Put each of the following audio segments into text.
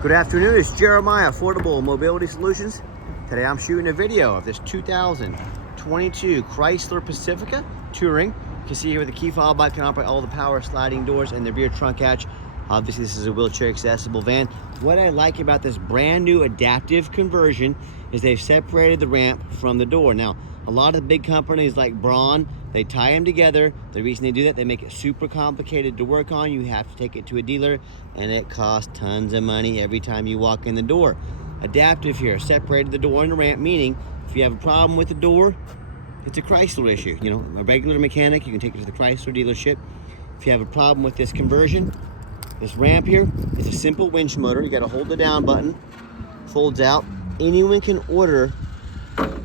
Good afternoon, it's Jeremiah, Affordable Mobility Solutions. Today I'm shooting a video of this 2022 Chrysler Pacifica Touring. You can see here with the key fob, I can operate all the power sliding doors and the rear trunk hatch. Obviously this is a wheelchair accessible van. What I like about this brand new adaptive conversion is they've separated the ramp from the door. Now, a lot of the big companies like Braun, they tie them together. The reason they do that, they make it super complicated to work on. You have to take it to a dealer and it costs tons of money every time you walk in the door. Adaptive here, separated the door and the ramp, meaning if you have a problem with the door, it's a Chrysler issue. You know, a regular mechanic, you can take it to the Chrysler dealership. If you have a problem with this conversion, this ramp here is a simple winch motor. You got to hold the down button, folds out. Anyone can order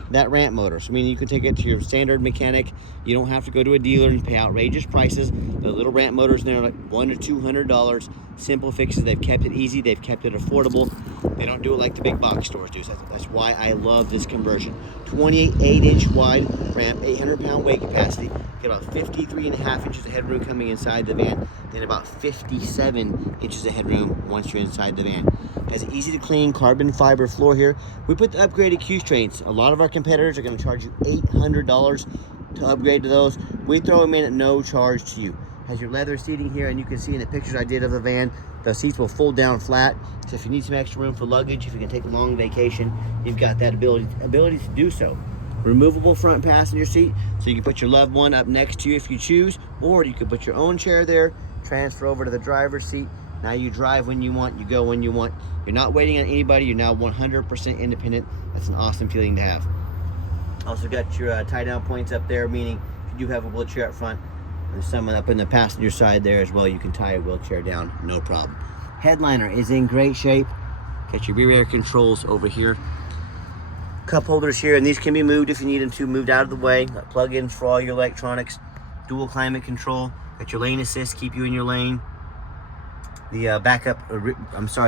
that ramp motor. So, I mean, you can take it to your standard mechanic. You don't have to go to a dealer and pay outrageous prices. The little ramp motors in there are like $100 to $200. Simple fixes. They've kept it easy. They've kept it affordable. They don't do it like the big box stores do. So that's why I love this conversion. 28 8-inch wide ramp, 800-pound weight capacity. Get about 53.5 inches of headroom coming inside the van. Then about 57 inches of headroom once you're inside the van. Has an easy to clean carbon fiber floor here. We put the upgraded Q strains. A lot of our competitors are going to charge you $800 to upgrade to those. We throw them in at no charge to you. Has your leather seating here, and you can see in the pictures I did of the van, the seats will fold down flat. So if you need some extra room for luggage, if you can take a long vacation, you've got that ability to do so. Removable front passenger seat, so you can put your loved one up next to you if you choose, or you can put your own chair there, transfer over to the driver's seat. Now you drive when you want, you go when you want. You're not waiting on anybody. You're now 100% independent. That's an awesome feeling to have. Also got your tie down points up there, meaning if you do have a wheelchair up front, there's someone up in the passenger side there as well. You can tie a wheelchair down, no problem. Headliner is in great shape. Got your rear air controls over here. Cup holders here, and these can be moved if you need them to, moved out of the way. Got plug-ins for all your electronics. Dual climate control. Got your lane assist, keep you in your lane. The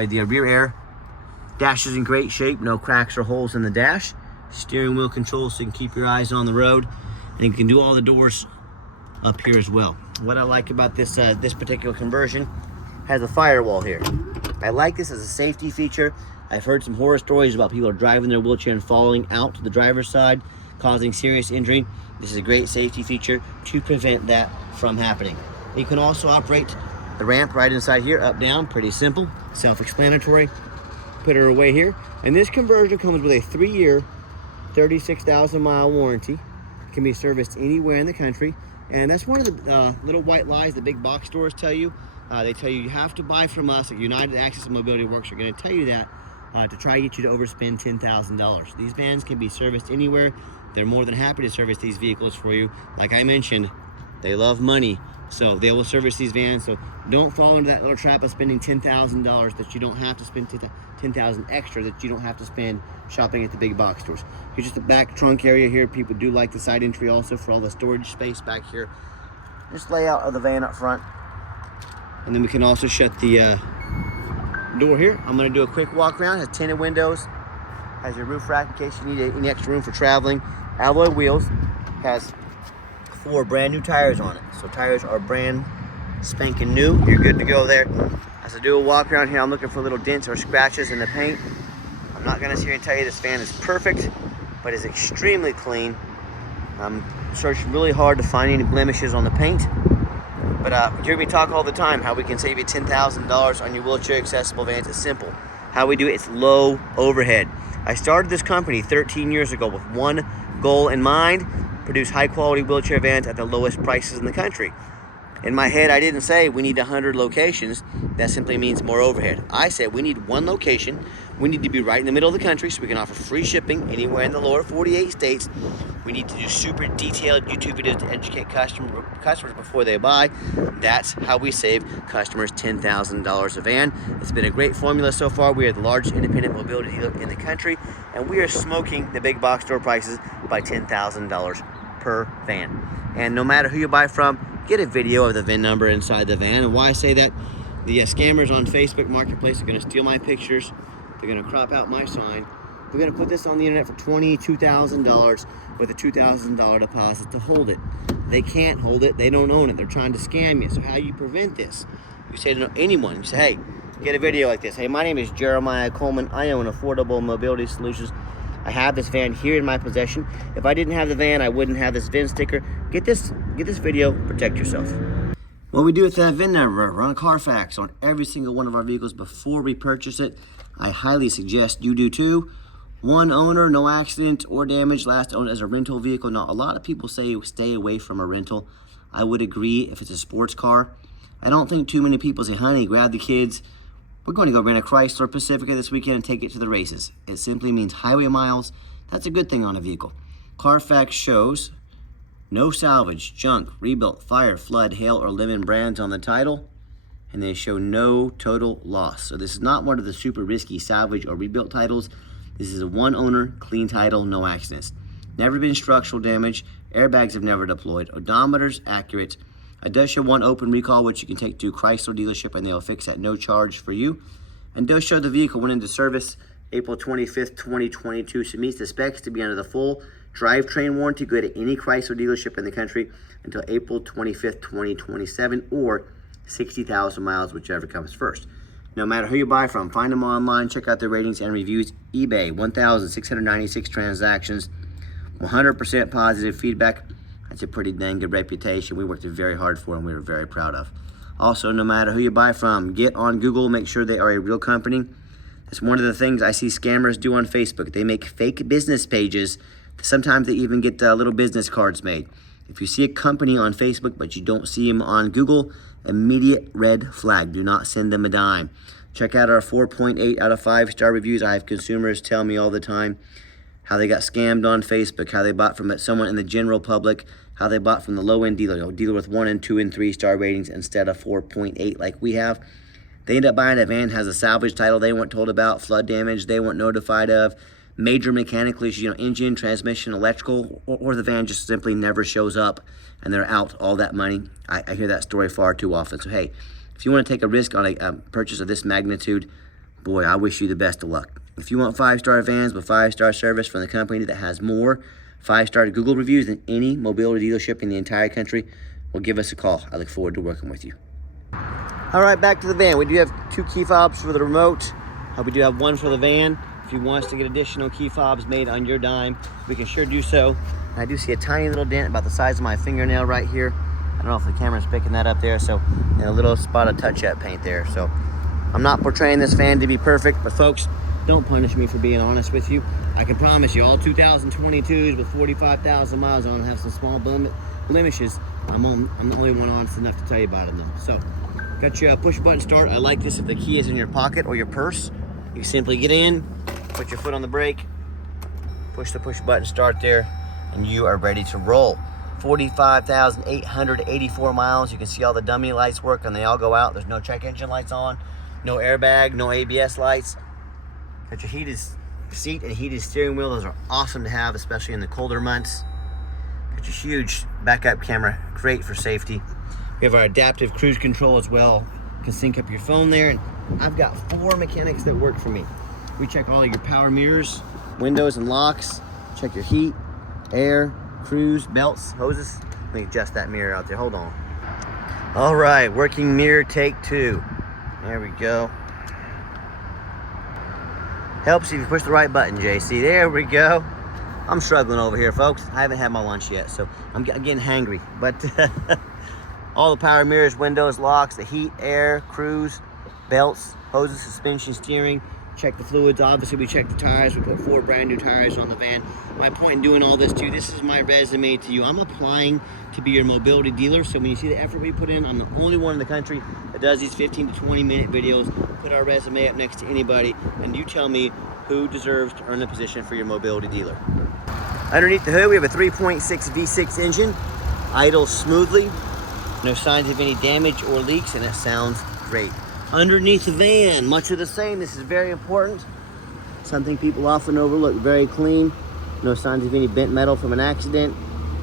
the rear air dash is in great shape. No cracks or holes in the dash. Steering wheel controls so you can keep your eyes on the road. And you can do all the doors up here as well. What I like about this particular conversion, has a firewall here. I like this as a safety feature. I've heard some horror stories about people driving their wheelchair and falling out to the driver's side, causing serious injury. This is a great safety feature to prevent that from happening. You can also operate the ramp right inside here, up, down, pretty simple, self-explanatory. Put her away here. And this conversion comes with a 3-year, 36,000 mile warranty. It can be serviced anywhere in the country. And that's one of the little white lies the big box stores tell you. They tell you have to buy from us. At United Access and Mobility Works are going to tell you that to try to get you to overspend $10,000. These vans can be serviced anywhere. They're more than happy to service these vehicles for you. Like I mentioned, they love money, so they will service these vans. So don't fall into that little trap of spending $10,000 that you don't have to spend, $10,000 extra that you don't have to spend shopping at the big box stores. Here's just the back trunk area here. People do like the side entry also for all the storage space back here. Just layout of the van up front. And then we can also shut the door here. I'm going to do a quick walk around. It has tinted windows. Has your roof rack in case you need any extra room for traveling. Alloy wheels. Has 4 brand new tires on it. So tires are brand spanking new. You're good to go there. As I do a walk around here, I'm looking for little dents or scratches in the paint. I'm not going to sit here and tell you this van is perfect, but it's extremely clean. I'm searching really hard to find any blemishes on the paint. But you hear me talk all the time how we can save you $10,000 on your wheelchair accessible vans. It's simple. How we do it, it's low overhead. I started this company 13 years ago with one goal in mind: produce high quality wheelchair vans at the lowest prices in the country. In my head, I didn't say we need 100 locations. That simply means more overhead. I said we need one location. We need to be right in the middle of the country so we can offer free shipping anywhere in the lower 48 states. We need to do super detailed YouTube videos to educate customers before they buy. That's how we save customers $10,000 a van. It's been a great formula so far. We are the largest independent mobility dealer in the country, and we are smoking the big box store prices by $10,000 per van. And no matter who you buy from, get a video of the VIN number inside the van. And why I say that, the scammers on Facebook Marketplace are going to steal my pictures. They're going to crop out my sign. They're going to put this on the internet for $22,000 with a $2,000 deposit to hold it. They can't hold it. They don't own it. They're trying to scam you. So how you prevent this? You say to anyone, you say, hey, get a video like this. Hey, my name is Jeremiah Coleman. I own Affordable Mobility Solutions. I have this van here in my possession. If I didn't have the van, I wouldn't have this VIN sticker. Get this video, protect yourself. What we do with that VIN number, run a Carfax on every single one of our vehicles before we purchase it. I highly suggest you do too. One owner, no accident or damage, last owned as a rental vehicle. Now, a lot of people say stay away from a rental. I would agree if it's a sports car. I don't think too many people say, honey, grab the kids. We're going to go rent a Chrysler Pacifica this weekend and take it to the races. It simply means highway miles. That's a good thing on a vehicle. Carfax shows no salvage, junk, rebuilt, fire, flood, hail, or lemon brands on the title. And they show no total loss. So this is not one of the super risky salvage or rebuilt titles. This is a one owner, clean title, no accidents. Never been structural damage. Airbags have never deployed. Odometer's accurate. It does show one open recall, which you can take to Chrysler dealership and they'll fix at no charge for you. And does show the vehicle went into service April 25th, 2022. So it meets the specs to be under the full drivetrain warranty. Go to any Chrysler dealership in the country until April 25th, 2027 or 60,000 miles, whichever comes first. No matter who you buy from, find them online, check out their ratings and reviews. eBay, 1,696 transactions, 100% positive feedback. That's a pretty dang good reputation. We worked very hard for and we were very proud of. Also, no matter who you buy from, get on Google, make sure they are a real company. That's one of the things I see scammers do on Facebook. They make fake business pages. Sometimes they even get little business cards made. If you see a company on Facebook, but you don't see them on Google, immediate red flag. Do not send them a dime. Check out our 4.8 out of 5-star reviews. I have consumers tell me all the time how they got scammed on Facebook, how they bought from someone in the general public, how they bought from the low-end dealer, dealer with 1 and 2 and 3-star ratings instead of 4.8 like we have. They end up buying a van, has a salvage title they weren't told about, flood damage they weren't notified of, major mechanical issues, engine, transmission, electrical, or the van just simply never shows up and they're out all that money. I hear that story far too often. So hey, if you want to take a risk on a purchase of this magnitude, boy, I wish you the best of luck. If you want 5-star vans with 5-star service from the company that has more 5-star Google reviews than any mobility dealership in the entire country, well, give us a call. I look forward to working with you. All right, back to the van. We do have 2 key fobs for the remote. We do have 1 for the van. If you want us to get additional key fobs made on your dime, we can sure do so. I do see a tiny little dent about the size of my fingernail right here. I don't know if the camera's picking that up there. So, and a little spot of touch-up paint there. So, I'm not portraying this van to be perfect, but folks, don't punish me for being honest with you. I can promise you, all 2022s with 45,000 miles on have some small blemishes. I'm the only one honest enough to tell you about them. So, got your push button start. I like this if the key is in your pocket or your purse. You simply get in, put your foot on the brake, push the push button start there, and you are ready to roll. 45,884 miles. You can see all the dummy lights work and they all go out. There's no check engine lights on, no airbag, no ABS lights. Got your heated seat and heated steering wheel. Those are awesome to have, especially in the colder months. Got your huge backup camera, great for safety. We have our adaptive cruise control as well. You can sync up your phone there. And I've got 4 mechanics that work for me. We check all of your power mirrors, windows and locks, check your heat, air, cruise, belts, hoses. Let me adjust that mirror out there, hold on. All right, working mirror take 2. There we go. Helps if you push the right button, JC. There we go. I'm struggling over here, folks. I haven't had my lunch yet, so I'm getting hangry. But all the power mirrors, windows, locks, the heat, air, cruise, belts, hoses, suspension, steering. Check the fluids. Obviously, we check the tires. We put 4 brand new tires on the van. My point in doing all this too, this is my resume to you. I'm applying to be your mobility dealer. So when you see the effort we put in, I'm the only one in the country that does these 15 to 20 minute videos. Put our resume up next to anybody, and you tell me who deserves to earn a position for your mobility dealer. Underneath the hood, we have a 3.6 V6 engine, idles smoothly, no signs of any damage or leaks, and it sounds great. Underneath the van, much of the same. This is very important. Something people often overlook. Very clean. No signs of any bent metal from an accident.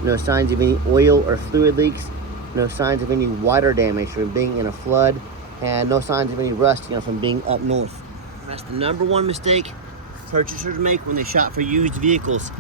No signs of any oil or fluid leaks. No signs of any water damage from being in a flood. And no signs of any rust, from being up north. That's the #1 mistake purchasers make when they shop for used vehicles.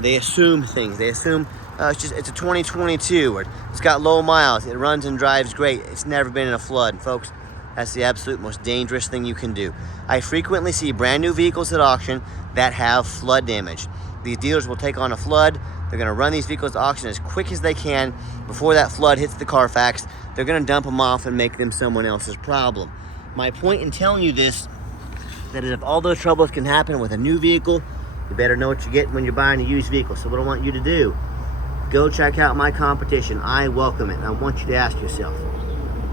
They assume things. They assume It's a 2022. It's got low miles. It runs and drives great. It's never been in a flood, folks. That's the absolute most dangerous thing you can do. I frequently see brand new vehicles at auction that have flood damage. These dealers will take on a flood. They're gonna run these vehicles to auction as quick as they can before that flood hits the Carfax. They're gonna dump them off and make them someone else's problem. My point in telling you this, that is if all those troubles can happen with a new vehicle, you better know what you get when you're buying a used vehicle. So what I want you to do, go check out my competition. I welcome it. And I want you to ask yourself,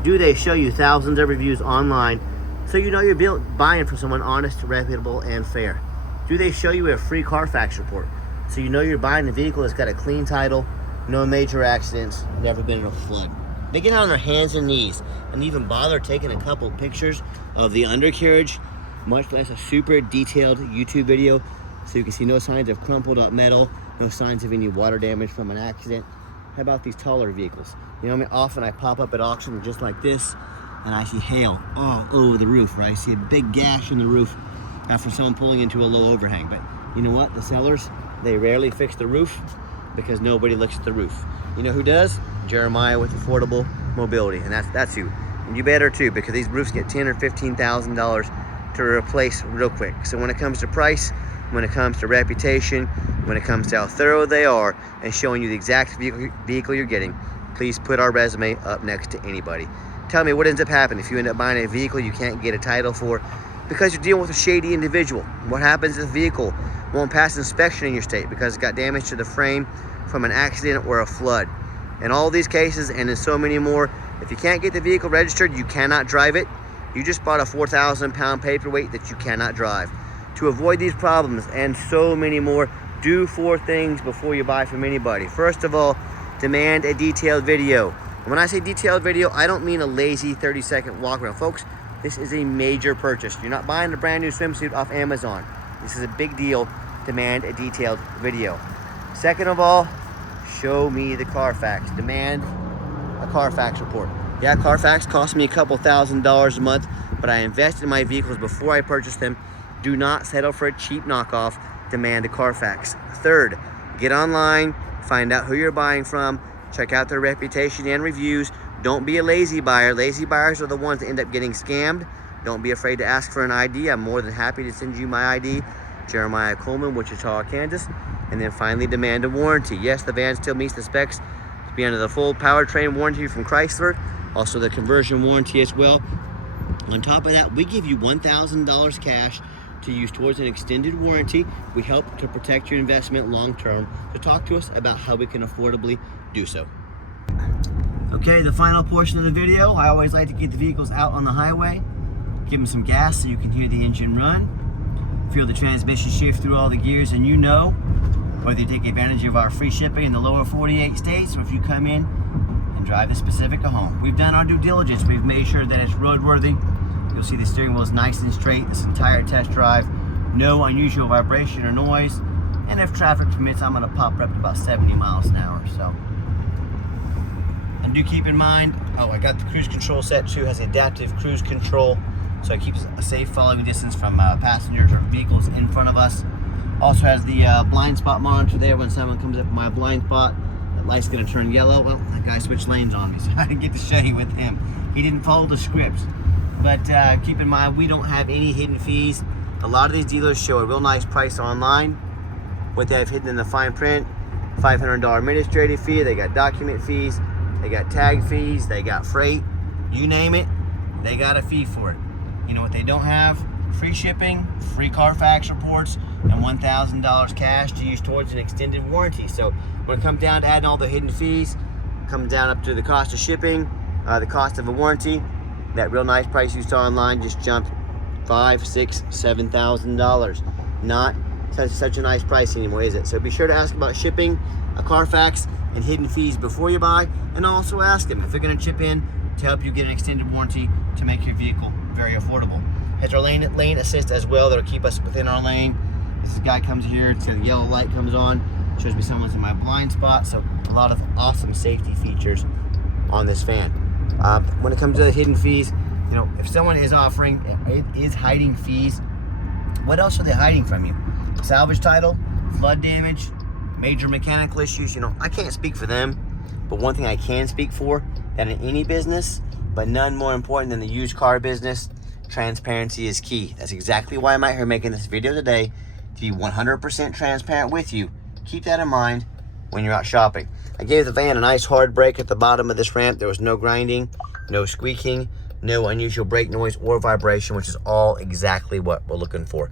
do they show you thousands of reviews online so you know you're buying from someone honest, reputable, and fair? Do they show you a free Carfax report so you know you're buying a vehicle that's got a clean title, no major accidents, never been in a flood? They get on their hands and knees and even bother taking a couple pictures of the undercarriage, much less a super detailed YouTube video, so you can see no signs of crumpled up metal, no signs of any water damage from an accident. How about these taller vehicles? You know, I mean, often I pop up at auction just like this, and I see hail all over the roof, right? I see a big gash in the roof after someone pulling into a low overhang. But you know what? The sellers, they rarely fix the roof because nobody looks at the roof. You know who does? Jeremiah with Affordable Mobility, and that's you. And you better too, because these roofs get $10,000 or $15,000 to replace real quick. So when it comes to price, when it comes to reputation, when it comes to how thorough they are and showing you the exact vehicle you're getting, please put our resume up next to anybody. Tell me what ends up happening if you end up buying a vehicle you can't get a title for because you're dealing with a shady individual. What happens if the vehicle won't pass inspection in your state because it got damage to the frame from an accident or a flood? In all these cases, and in so many more, if you can't get the vehicle registered, you cannot drive it. You just bought a 4,000-pound paperweight that you cannot drive. To avoid these problems and so many more, do 4 things before you buy from anybody. First of all, demand a detailed video. When I say detailed video, I don't mean a lazy 30-second walk around. Folks, this is a major purchase. You're not buying a brand new swimsuit off Amazon. This is a big deal. Demand a detailed video. Second of all, show me the Carfax. Demand a Carfax report. Yeah, Carfax cost me a couple $1,000s a month, but I invest in my vehicles before I purchase them. Do not settle for a cheap knockoff. Demand a Carfax. Third, get online, find out who you're buying from, check out their reputation and reviews. Don't be a lazy buyer. Lazy buyers are the ones that end up getting scammed. Don't be afraid to ask for an ID. I'm more than happy to send you my ID. Jeremiah Coleman, Wichita, Kansas. And then finally, demand a warranty. Yes, the van still meets the specs to be under the full powertrain warranty from Chrysler, also the conversion warranty as well. On top of that, we give you $1,000 cash to use towards an extended warranty. We help to protect your investment long term. So talk to us about how we can affordably do so. Okay, the final portion of the video, I always like to get the vehicles out on the highway, give them some gas so you can hear the engine run, feel the transmission shift through all the gears, and you know whether you take advantage of our free shipping in the lower 48 states or if you come in and drive the Pacifica home. We've done our due diligence. We've made sure that it's roadworthy. You'll see the steering wheel is nice and straight this entire test drive. No unusual vibration or noise. And if traffic permits, I'm gonna pop her up to about 70 miles an hour. So, and do keep in mind, I got the cruise control set too, has adaptive cruise control. So it keeps a safe following distance from passengers or vehicles in front of us. Also has the blind spot monitor there. When someone comes up in my blind spot, the light's gonna turn yellow. Well, that guy switched lanes on me, so I didn't get to show you with him. He didn't follow the script. But keep in mind, we don't have any hidden fees. A lot of these dealers show a real nice price online. What they have hidden in the fine print, $500 administrative fee, they got document fees, they got tag fees, they got freight, you name it, they got a fee for it. You know what they don't have? Free shipping, free Carfax reports, and $1,000 cash to use towards an extended warranty. So when it comes down to adding all the hidden fees, comes down up to the cost of shipping, the cost of a warranty, that real nice price you saw online just jumped $5,000, $6,000, $7,000. Not such a nice price anymore, is it? So be sure to ask about shipping, a Carfax, and hidden fees before you buy, and also ask them if they're going to chip in to help you get an extended warranty to make your vehicle very affordable. Has our lane assist as well that'll keep us within our lane. This guy comes here, so the yellow light comes on, shows me someone's in my blind spot. So a lot of awesome safety features on this van. When it comes to the hidden fees, you know, if someone is hiding fees, what else are they hiding from you? Salvage title, flood damage, major mechanical issues, you know, I can't speak for them, but one thing I can speak for, that in any business, but none more important than the used car business, transparency is key. That's exactly why I'm out here making this video today, to be 100% transparent with you. Keep that in mind when you're out shopping. I gave the van a nice hard brake at the bottom of this ramp. There was no grinding, no squeaking, no unusual brake noise or vibration, which is all exactly what we're looking for.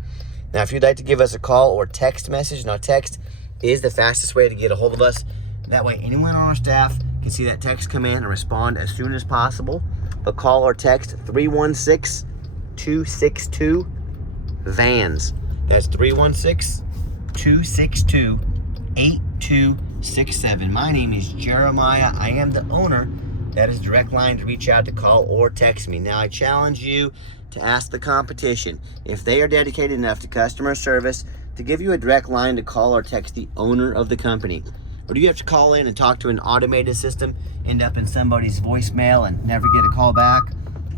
Now, if you'd like to give us a call or text message, now text is the fastest way to get a hold of us. That way anyone on our staff can see that text come in and respond as soon as possible. But call or text 316-262-VANS. That's 316-262-8267. My name is Jeremiah. I am the owner. That is direct line to reach out to call or text me. Now, I challenge you to ask the competition if they are dedicated enough to customer service to give you a direct line to call or text the owner of the company. Or do you have to call in and talk to an automated system, end up in somebody's voicemail and never get a call back?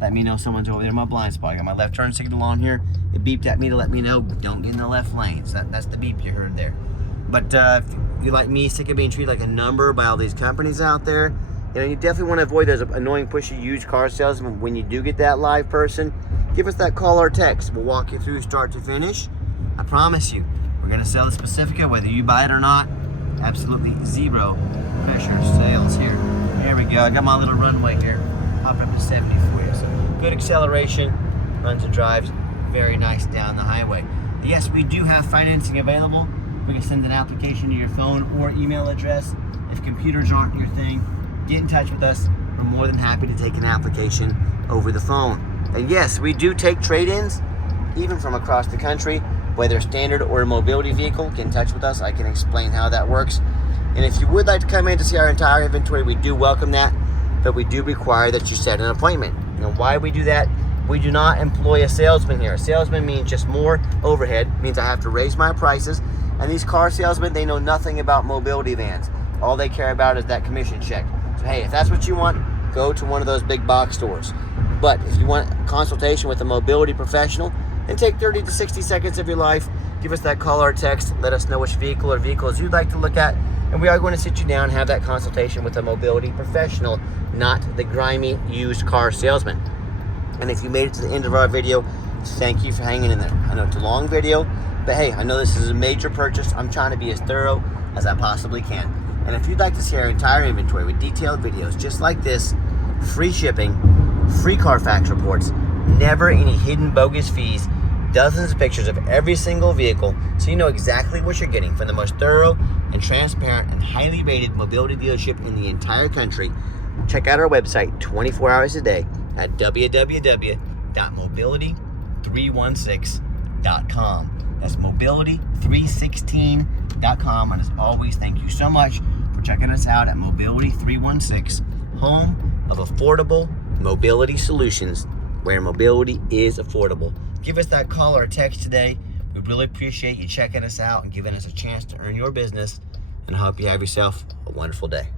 Let me know someone's over there in my blind spot. I got my left turn signal on here. It beeped at me to let me know don't get in the left lane. So that's the beep you heard there. But if you like me, sick of being treated like a number by all these companies out there, you know, you definitely want to avoid those annoying, pushy used car salesmen. When you do get that live person, give us that call or text. We'll walk you through start to finish. I promise you, we're going to sell the Pacifica, whether you buy it or not. Absolutely zero pressure sales here. There we go. I got my little runway here. Pop up to 70 for you. So good acceleration, runs and drives very nice down the highway. Yes, we do have financing available. We can send an application to your phone or email address. If computers aren't your thing, get in touch with us. We're more than happy to take an application over the phone. And yes, we do take trade-ins, even from across the country, whether standard or a mobility vehicle. Get in touch with us. I can explain how that works. And if you would like to come in to see our entire inventory, we do welcome that, but we do require that you set an appointment. And why we do that, we do not employ a salesman here. A salesman means just more overhead, means I have to raise my prices. And these car salesmen, they know nothing about mobility vans. All they care about is that commission check. So hey, if that's what you want, go to one of those big box stores. But if you want a consultation with a mobility professional, then take 30 to 60 seconds of your life. Give us that call or text. Let us know which vehicle or vehicles you'd like to look at. And we are going to sit you down and have that consultation with a mobility professional, not the grimy used car salesman. And if you made it to the end of our video, thank you for hanging in there. I know it's a long video, but hey, I know this is a major purchase. I'm trying to be as thorough as I possibly can. And if you'd like to see our entire inventory with detailed videos just like this, free shipping, free Carfax reports, never any hidden bogus fees, dozens of pictures of every single vehicle, so you know exactly what you're getting from the most thorough and transparent and highly rated mobility dealership in the entire country, check out our website 24 hours a day at www.mobility316.com. That's mobility316.com. And as always, thank you so much for checking us out at Mobility 316, home of affordable mobility solutions, where mobility is affordable. Give us that call or text today. We really appreciate you checking us out and giving us a chance to earn your business. And I hope you have yourself a wonderful day.